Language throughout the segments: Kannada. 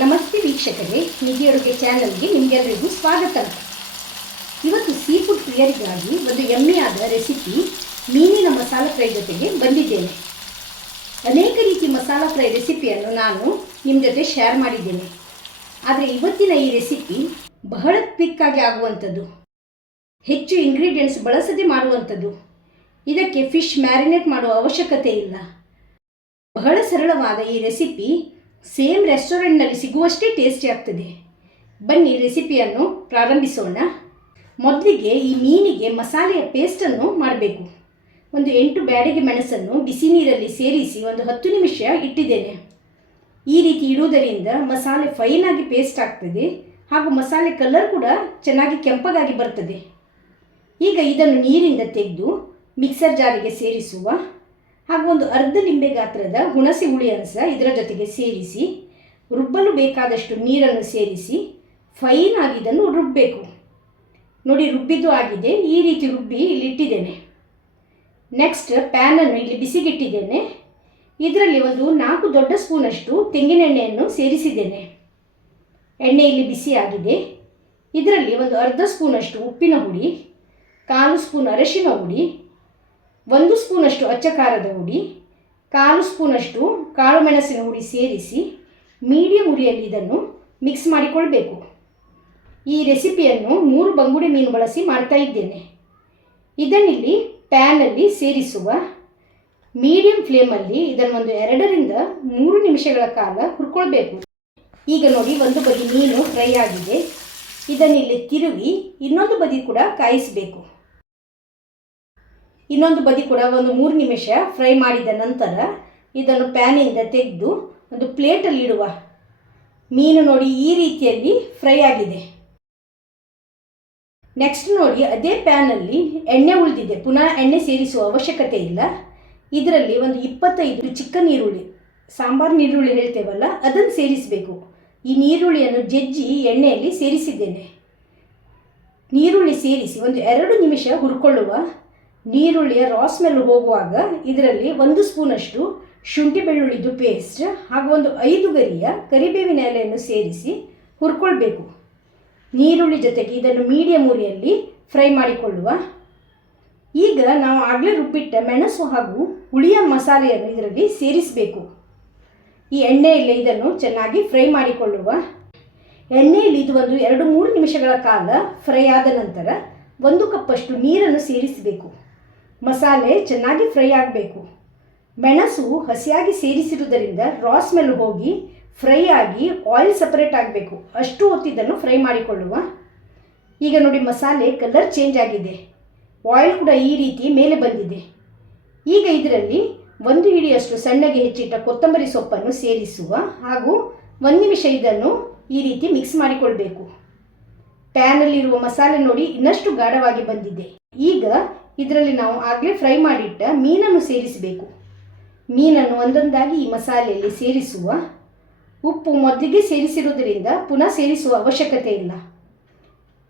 ನಮಸ್ತೆ ವೀಕ್ಷಕರೇ, ನಿಧಿ ಅಡುಗೆ ಚಾನಲ್ಗೆ ನಿಮಗೆಲ್ಲರಿಗೂ ಸ್ವಾಗತ. ಇವತ್ತು ಸೀ ಫುಡ್ ಪ್ರಿಯರಿಗಾಗಿ ಒಂದು ಯಮ್ಮಿಯಾದ ರೆಸಿಪಿ ಮೀನಿನ ಮಸಾಲ ಫ್ರೈ ಜೊತೆಗೆ ಬಂದಿದ್ದೇನೆ. ಅನೇಕ ರೀತಿ ಮಸಾಲ ಫ್ರೈ ರೆಸಿಪಿಯನ್ನು ನಾನು ನಿಮ್ಮ ಜೊತೆ ಶೇರ್ ಮಾಡಿದ್ದೇನೆ. ಆದರೆ ಇವತ್ತಿನ ಈ ರೆಸಿಪಿ ಬಹಳ ಕ್ವಿಕ್ಕಾಗಿ ಆಗುವಂಥದ್ದು, ಹೆಚ್ಚು ಇಂಗ್ರೀಡಿಯೆಂಟ್ಸ್ ಬಳಸದೆ ಮಾಡುವಂಥದ್ದು. ಇದಕ್ಕೆ ಫಿಶ್ ಮ್ಯಾರಿನೇಟ್ ಮಾಡುವ ಅವಶ್ಯಕತೆ ಇಲ್ಲ. ಬಹಳ ಸರಳವಾದ ಈ ರೆಸಿಪಿ ಸೇಮ್ ರೆಸ್ಟೋರೆಂಟ್ನಲ್ಲಿ ಸಿಗುವಷ್ಟೇ ಟೇಸ್ಟಿ ಆಗ್ತದೆ. ಬನ್ನಿ ರೆಸಿಪಿಯನ್ನು ಪ್ರಾರಂಭಿಸೋಣ. ಮೊದಲಿಗೆ ಈ ಮೀನಿಗೆ ಮಸಾಲೆಯ ಪೇಸ್ಟನ್ನು ಮಾಡಬೇಕು. ಒಂದು 8 ಬ್ಯಾಡಗಿ ಮೆಣಸನ್ನು ಬಿಸಿ ನೀರಲ್ಲಿ ಸೇರಿಸಿ ಒಂದು 10 ನಿಮಿಷ ಇಟ್ಟಿದ್ದೇನೆ. ಈ ರೀತಿ ಇಡುವುದರಿಂದ ಮಸಾಲೆ ಫೈನಾಗಿ ಪೇಸ್ಟ್ ಆಗ್ತದೆ ಹಾಗೂ ಮಸಾಲೆ ಕಲರ್ ಕೂಡ ಚೆನ್ನಾಗಿ ಕೆಂಪಗಾಗಿ ಬರ್ತದೆ. ಈಗ ಇದನ್ನು ನೀರಿಂದ ತೆಗೆದು ಮಿಕ್ಸರ್ ಜಾರಿಗೆ ಸೇರಿಸುವ ಹಾಗೂ ಒಂದು ಅರ್ಧ ಲಿಂಬೆ ಗಾತ್ರದ ಹುಣಸೆ ಹುಳಿಯನ್ನು ಸಹ ಇದರ ಜೊತೆಗೆ ಸೇರಿಸಿ ರುಬ್ಬಲು ಬೇಕಾದಷ್ಟು ನೀರನ್ನು ಸೇರಿಸಿ ಫೈನಾಗಿ ಇದನ್ನು ರುಬ್ಬಬೇಕು. ನೋಡಿ, ರುಬ್ಬಿದ್ದು ಆಗಿದೆ. ಈ ರೀತಿ ರುಬ್ಬಿ ಇಲ್ಲಿ ಇಟ್ಟಿದ್ದೇನೆ. ನೆಕ್ಸ್ಟ್ ಪ್ಯಾನನ್ನು ಇಲ್ಲಿ ಬಿಸಿಗಿಟ್ಟಿದ್ದೇನೆ. ಇದರಲ್ಲಿ ಒಂದು 4 ದೊಡ್ಡ ಸ್ಪೂನಷ್ಟು ತೆಂಗಿನೆಣ್ಣೆಯನ್ನು ಸೇರಿಸಿದ್ದೇನೆ. ಎಣ್ಣೆ ಇಲ್ಲಿ ಬಿಸಿಯಾಗಿದೆ. ಇದರಲ್ಲಿ ಒಂದು ಅರ್ಧ ಸ್ಪೂನಷ್ಟು ಉಪ್ಪಿನ ಹುಡಿ, 1/4 ಸ್ಪೂನ್ ಅರಿಶಿನ ಹುಡಿ, 1 ಸ್ಪೂನಷ್ಟು ಅಚ್ಚ ಖಾರದ ಹುಡಿ, 1/4 ಸ್ಪೂನಷ್ಟು ಕಾಳು ಮೆಣಸಿನ ಹುಡಿ ಸೇರಿಸಿ ಮೀಡಿಯಂ ಉರಿಯಲ್ಲಿ ಇದನ್ನು ಮಿಕ್ಸ್ ಮಾಡಿಕೊಳ್ಬೇಕು. ಈ ರೆಸಿಪಿಯನ್ನು 3 ಬಂಗುಡೆ ಮೀನು ಬಳಸಿ ಮಾಡ್ತಾ ಇದ್ದೇನೆ. ಇದನ್ನಿಲ್ಲಿ ಪ್ಯಾನಲ್ಲಿ ಸೇರಿಸುವ. ಮೀಡಿಯಂ ಫ್ಲೇಮಲ್ಲಿ ಇದನ್ನು ಒಂದು 2 ರಿಂದ 3 ನಿಮಿಷಗಳ ಕಾಲ ಹುರ್ಕೊಳ್ಬೇಕು. ಈಗ ನೋಡಿ, ಒಂದು ಬದಿ ಮೀನು ಫ್ರೈ ಆಗಿದೆ. ಇದನ್ನಿಲ್ಲಿ ತಿರುವಿ ಇನ್ನೊಂದು ಬದಿ ಕೂಡ ಕಾಯಿಸಬೇಕು. ಇನ್ನೊಂದು ಬದಿ ಕೂಡ ಒಂದು 3 ನಿಮಿಷ ಫ್ರೈ ಮಾಡಿದ ನಂತರ ಇದನ್ನು ಪ್ಯಾನಿಂದ ತೆಗೆದು ಒಂದು ಪ್ಲೇಟಲ್ಲಿ ಇಡುವ. ಮೀನು ನೋಡಿ ಈ ರೀತಿಯಲ್ಲಿ ಫ್ರೈ ಆಗಿದೆ. ನೆಕ್ಸ್ಟ್ ನೋಡಿ, ಅದೇ ಪ್ಯಾನಲ್ಲಿ ಎಣ್ಣೆ ಉಳಿದಿದೆ. ಪುನಃ ಎಣ್ಣೆ ಸೇರಿಸುವ ಅವಶ್ಯಕತೆ ಇಲ್ಲ. ಇದರಲ್ಲಿ ಒಂದು 25 ಚಿಕ್ಕ ನೀರುಳ್ಳಿ, ಸಾಂಬಾರು ನೀರುಳ್ಳಿ ಹೇಳ್ತೇವಲ್ಲ, ಅದನ್ನು ಸೇರಿಸಬೇಕು. ಈ ನೀರುಳ್ಳಿಯನ್ನು ಜಜ್ಜಿ ಎಣ್ಣೆಯಲ್ಲಿ ಸೇರಿಸಿದ್ದೇನೆ. ನೀರುಳ್ಳಿ ಸೇರಿಸಿ ಒಂದು 2 ನಿಮಿಷ ಹುರ್ಕೊಳ್ಳುವ. ನೀರುಳ್ಳಿಯ ರಾ ಸ್ಮೆಲ್ ಹೋಗುವಾಗ ಇದರಲ್ಲಿ 1 ಸ್ಪೂನಷ್ಟು ಶುಂಠಿ ಬೆಳ್ಳುಳ್ಳಿದು ಪೇಸ್ಟ್ ಹಾಗೂ ಒಂದು 5 ಗರಿಯ ಕರಿಬೇವಿನ ಎಲೆಯನ್ನು ಸೇರಿಸಿ ಹುರ್ಕೊಳ್ಬೇಕು. ನೀರುಳ್ಳಿ ಜೊತೆಗೆ ಇದನ್ನು ಮೀಡಿಯಂ ಉರಿಯಲ್ಲಿ ಫ್ರೈ ಮಾಡಿಕೊಳ್ಳುವ. ಈಗ ನಾವು ಆಗಲೇ ರುಬ್ಬಿಟ್ಟ ಮೆಣಸು ಹಾಗೂ ಹುಳಿಯ ಮಸಾಲೆಯನ್ನು ಇದರಲ್ಲಿ ಸೇರಿಸಬೇಕು. ಈ ಎಣ್ಣೆಯಲ್ಲಿ ಇದನ್ನು ಚೆನ್ನಾಗಿ ಫ್ರೈ ಮಾಡಿಕೊಳ್ಳುವ. ಎಣ್ಣೆಯಲ್ಲಿ ಇದು ಒಂದು 2-3 ನಿಮಿಷಗಳ ಕಾಲ ಫ್ರೈ ಆದ ನಂತರ 1 ಕಪ್ಪಷ್ಟು ನೀರನ್ನು ಸೇರಿಸಬೇಕು. ಮಸಾಲೆ ಚೆನ್ನಾಗಿ ಫ್ರೈ ಆಗಬೇಕು. ಮೆಣಸು ಹಸಿಯಾಗಿ ಸೇರಿಸಿರುವುದರಿಂದ ರಾ ಸ್ಮೆಲ್ ಹೋಗಿ ಫ್ರೈ ಆಗಿ ಆಯಿಲ್ ಸಪರೇಟ್ ಆಗಬೇಕು. ಅಷ್ಟು ಹೊತ್ತಿದ್ದನ್ನು ಫ್ರೈ ಮಾಡಿಕೊಳ್ಳುವ. ಈಗ ನೋಡಿ, ಮಸಾಲೆ ಕಲರ್ ಚೇಂಜ್ ಆಗಿದೆ. ಆಯಿಲ್ ಕೂಡ ಈ ರೀತಿ ಮೇಲೆ ಬಂದಿದೆ. ಈಗ ಇದರಲ್ಲಿ 1 ಹಿಡಿಯಷ್ಟು ಸಣ್ಣಗೆ ಹೆಚ್ಚಿಟ್ಟ ಕೊತ್ತಂಬರಿ ಸೊಪ್ಪನ್ನು ಸೇರಿಸುವ ಹಾಗೂ 1 ನಿಮಿಷ ಇದನ್ನು ಈ ರೀತಿ ಮಿಕ್ಸ್ ಮಾಡಿಕೊಳ್ಬೇಕು. ಪ್ಯಾನಲ್ಲಿರುವ ಮಸಾಲೆ ನೋಡಿ ಇನ್ನಷ್ಟು ಗಾಢವಾಗಿ ಬಂದಿದೆ. ಈಗ ಇದರಲ್ಲಿ ನಾವು ಆಗಲೇ ಫ್ರೈ ಮಾಡಿಟ್ಟ ಮೀನನ್ನು ಸೇರಿಸಬೇಕು. ಮೀನನ್ನು ಒಂದೊಂದಾಗಿ ಈ ಮಸಾಲೆಯಲ್ಲಿ ಸೇರಿಸುವ. ಉಪ್ಪು ಮೊದಲಿಗೆ ಸೇರಿಸಿರುವುದರಿಂದ ಪುನಃ ಸೇರಿಸುವ ಅವಶ್ಯಕತೆ ಇಲ್ಲ.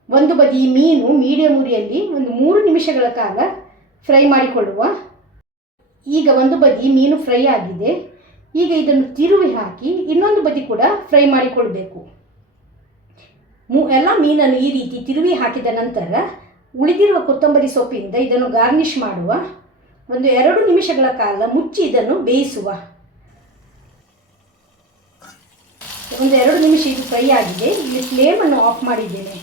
ಒಂದು ಬದಿ ಮೀನು ಮೀಡಿಯಂ ಉರಿಯಲ್ಲಿ ಒಂದು 3 ನಿಮಿಷಗಳ ಕಾಲ ಫ್ರೈ ಮಾಡಿಕೊಳ್ಳುವ. ಈಗ ಒಂದು ಬದಿ ಮೀನು ಫ್ರೈ ಆಗಿದೆ. ಈಗ ಇದನ್ನು ತಿರುವಿ ಹಾಕಿ ಇನ್ನೊಂದು ಬದಿ ಕೂಡ ಫ್ರೈ ಮಾಡಿಕೊಳ್ಬೇಕು. ಎಲ್ಲ ಮೀನನ್ನು ಈ ರೀತಿ ತಿರುವಿ ಹಾಕಿದ ನಂತರ ಉಳಿದಿರುವ ಕೊತ್ತಂಬರಿ ಸೊಪ್ಪಿಂದ ಇದನ್ನು ಗಾರ್ನಿಷ್ ಮಾಡುವ. ಒಂದು 2 ನಿಮಿಷಗಳ ಕಾಲ ಮುಚ್ಚಿ ಇದನ್ನು ಬೇಯಿಸುವ. ಒಂದು 2 ನಿಮಿಷ ಇದು ಫ್ರೈ ಆಗಿದೆ. ಇಲ್ಲಿ ಫ್ಲೇಮನ್ನು ಆಫ್ ಮಾಡಿದ್ದೇನೆ.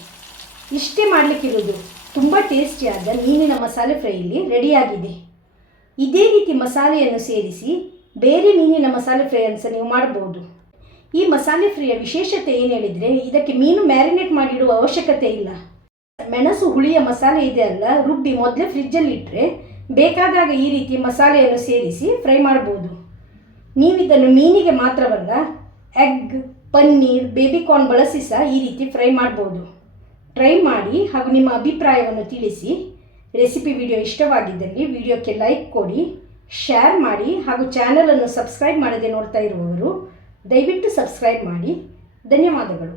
ಇಷ್ಟೇ ಮಾಡಲಿಕ್ಕಿರೋದು. ತುಂಬ ಟೇಸ್ಟಿಯಾದ ಮೀನಿನ ಮಸಾಲೆ ಫ್ರೈ ಇಲ್ಲಿ ರೆಡಿಯಾಗಿದೆ. ಇದೇ ರೀತಿ ಮಸಾಲೆಯನ್ನು ಸೇರಿಸಿ ಬೇರೆ ಮೀನಿನ ಮಸಾಲೆ ಫ್ರೈಯನ್ನು ಸಹ ನೀವು ಮಾಡಬಹುದು. ಈ ಮಸಾಲೆ ಫ್ರೈಯ ವಿಶೇಷತೆ ಏನು ಹೇಳಿದರೆ, ಇದಕ್ಕೆ ಮೀನು ಮ್ಯಾರಿನೇಟ್ ಮಾಡಿಡುವ ಅವಶ್ಯಕತೆ ಇಲ್ಲ. ಮೆಣಸು ಹುಳಿಯ ಮಸಾಲೆ ಇದೆ ಅಲ್ಲ, ರುಬ್ಬಿ ಮೊದಲೇ ಫ್ರಿಜ್ಜಲ್ಲಿ ಇಟ್ಟರೆ ಬೇಕಾದಾಗ ಈ ರೀತಿ ಮಸಾಲೆಯನ್ನು ಸೇರಿಸಿ ಫ್ರೈ ಮಾಡ್ಬೋದು. ನೀವಿದನ್ನು ಮೀನಿಗೆ ಮಾತ್ರವಲ್ಲ, ಎಗ್, ಪನ್ನೀರ್, ಬೇಬಿಕಾರ್ನ್ ಬಳಸಿ ಸಹ ಈ ರೀತಿ ಫ್ರೈ ಮಾಡ್ಬೋದು. ಟ್ರೈ ಮಾಡಿ ಹಾಗೂ ನಿಮ್ಮ ಅಭಿಪ್ರಾಯವನ್ನು ತಿಳಿಸಿ. ರೆಸಿಪಿ ವಿಡಿಯೋ ಇಷ್ಟವಾಗಿದ್ದಲ್ಲಿ ವಿಡಿಯೋಕ್ಕೆ ಲೈಕ್ ಕೊಡಿ, ಶೇರ್ ಮಾಡಿ ಹಾಗೂ ಚಾನಲನ್ನು ಸಬ್ಸ್ಕ್ರೈಬ್ ಮಾಡದೆ ನೋಡ್ತಾ ಇರುವವರು ದಯವಿಟ್ಟು ಸಬ್ಸ್ಕ್ರೈಬ್ ಮಾಡಿ. ಧನ್ಯವಾದಗಳು.